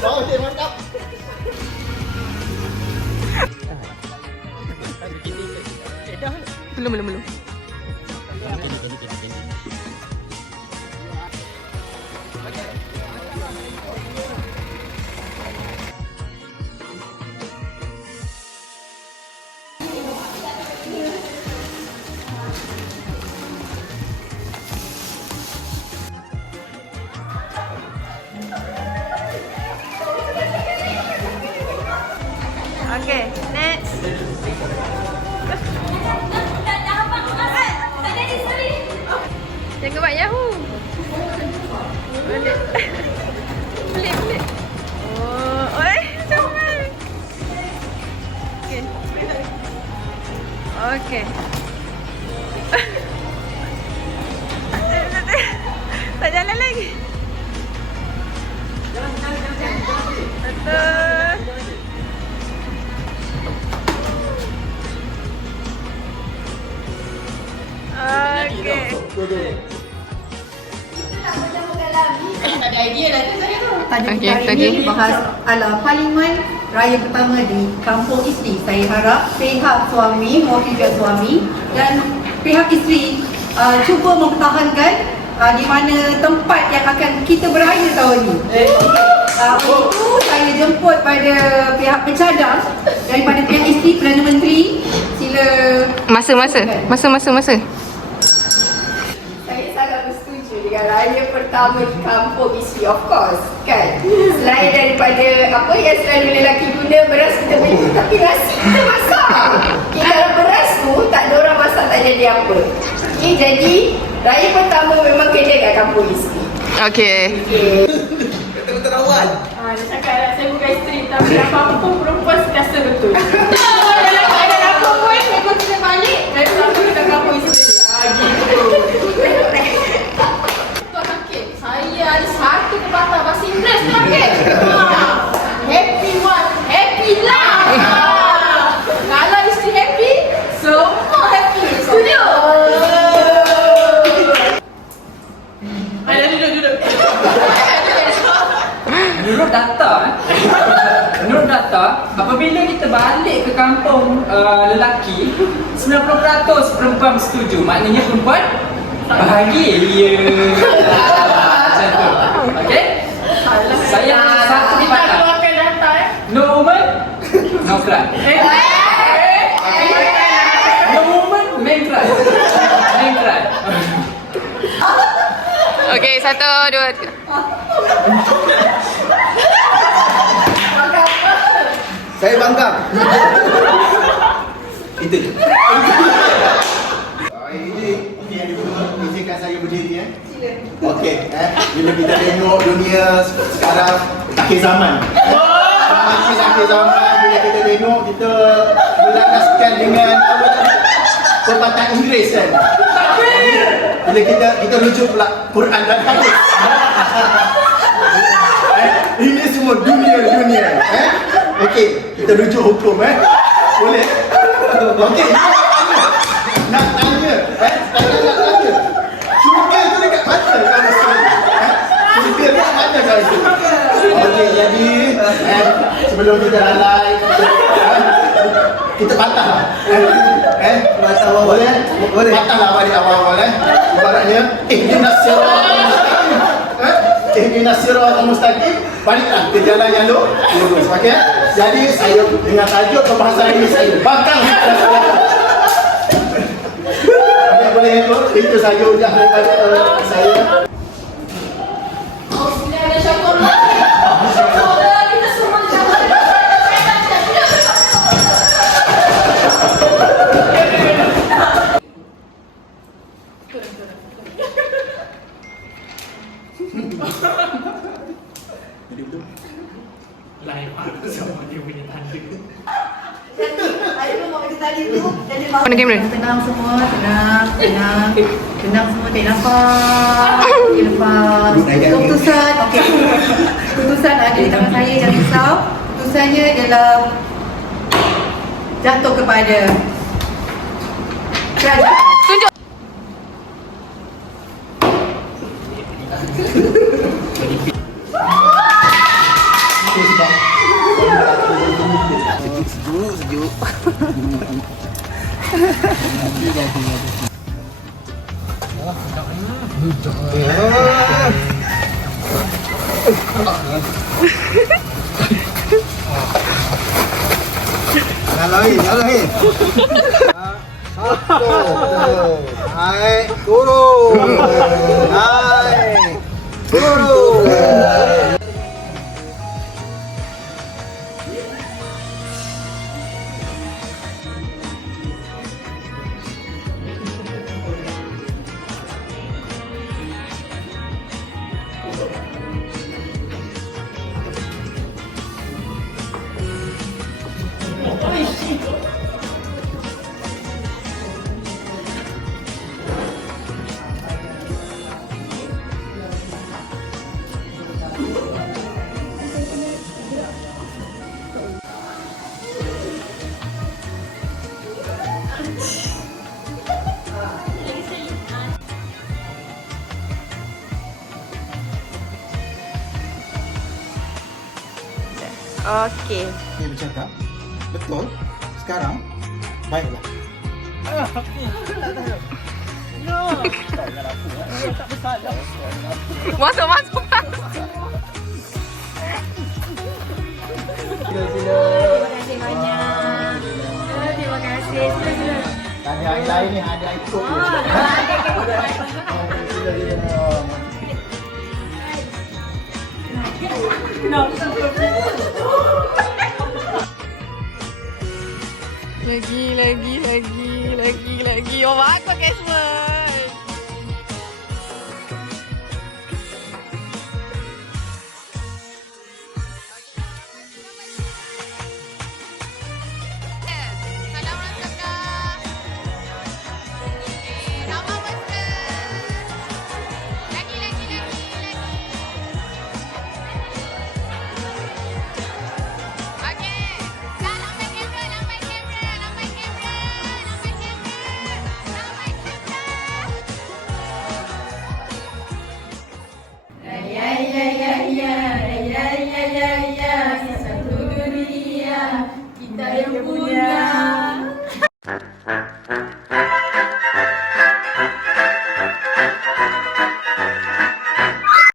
Okey, mantap. Belum. Okay, next. Jangan buat Yahoo. Pelik. Oh, jangan. Okay. Tak jalan lagi. Betul. Okay. Ada idea dah tu saya tu. Tajuk Okey, kita hari tajuk. ini bahas ala Parlimen Raya pertama di Kampung Isteri. Saya harap pihak suami, mewakilkan suami dan pihak isteri cuba mempertahankan di mana tempat yang akan kita beraya tahun ni. Untuk itu saya jemput pada pihak pencadang daripada pihak isteri, Perdana Menteri. Sila. Masa. Saya sangat bersetuju dengan raya pertama di kampung isteri, of course, kan? Selain daripada apa yang selalu lelaki guna, beras kita beli, tapi nasi kita masak. Okay, kalau beras tu tak ada orang masak tak jadi apa. Okay, jadi raya pertama memang kena kat kampung isteri. Okay. Betul-betul awal. Dia cakap lah, saya bukan isteri tapi apa-apa perempuan rasa betul. Ada apa pun, saya kena balik, saya pertama kat kampung isteri. Gitu. Tuan Hakim, saya ada satu pepatah bahasa Inggeris tu Hakim. Happy wife, happy life. Kalau isteri happy, semua happy. Setuju? Duduk. Menurut data, apabila kita balik ke kampung lelaki, 90% perempuan bersetuju. Maknanya perempuan bahagia. Macam tu. Okey? Saya satu Kita patah. keluarkan data No woman, no cry. No woman, men cry. Men cry. Okay, 1, 2, 3. Saya bangga. Itu. Ini yang izinkan saya berdiri Sila. Okey, bila kita tengok dunia sekarang akhir zaman. Akhir zaman bila kita tengok kita berlandaskan dengan apa tadi? Pepatah Inggeris kan. Bila kita rujuk pula Quran dan hadis. Ini semua dunia. Okey, kita rujuk hukum Boleh? Okey. Nak tanya. Syurga tu dekat mana kalau sekali? Syurga tu dekat mana kalau sekali? Okey, jadi sebelum kita lalai kita patah lah. Patah awal. Boleh? Patah lah balik awal. Ibaratnya ihdinas siratal mustaqim. Baliklah ke jalan yang lurus. Okey? Jadi saya dengan tajuk pembahasan ini saya bakang. Boleh itu saja ujian daripada saya. Kita semua Mana kamera? Tenang semua, tenang semua, tarik nafas. Tarik nafas. Keputusan, okey. Keputusan ada di tangan saya, jangan risau. Keputusannya adalah jatuh kepada kerajaan. Tunjuk. Nyalain. Satu. Naik, turun. Naik, turun. Okey. Dia bercakap, betul, sekarang, baiklah. Masuk. Terima kasih. Tak ada air lain ni, ada air kok. Lagi. Oh, bagus Casper. Salam Rasaka. Nama Master. Lagi. Okey. Lambai kamera. Ya, satu dunia kita yang punya.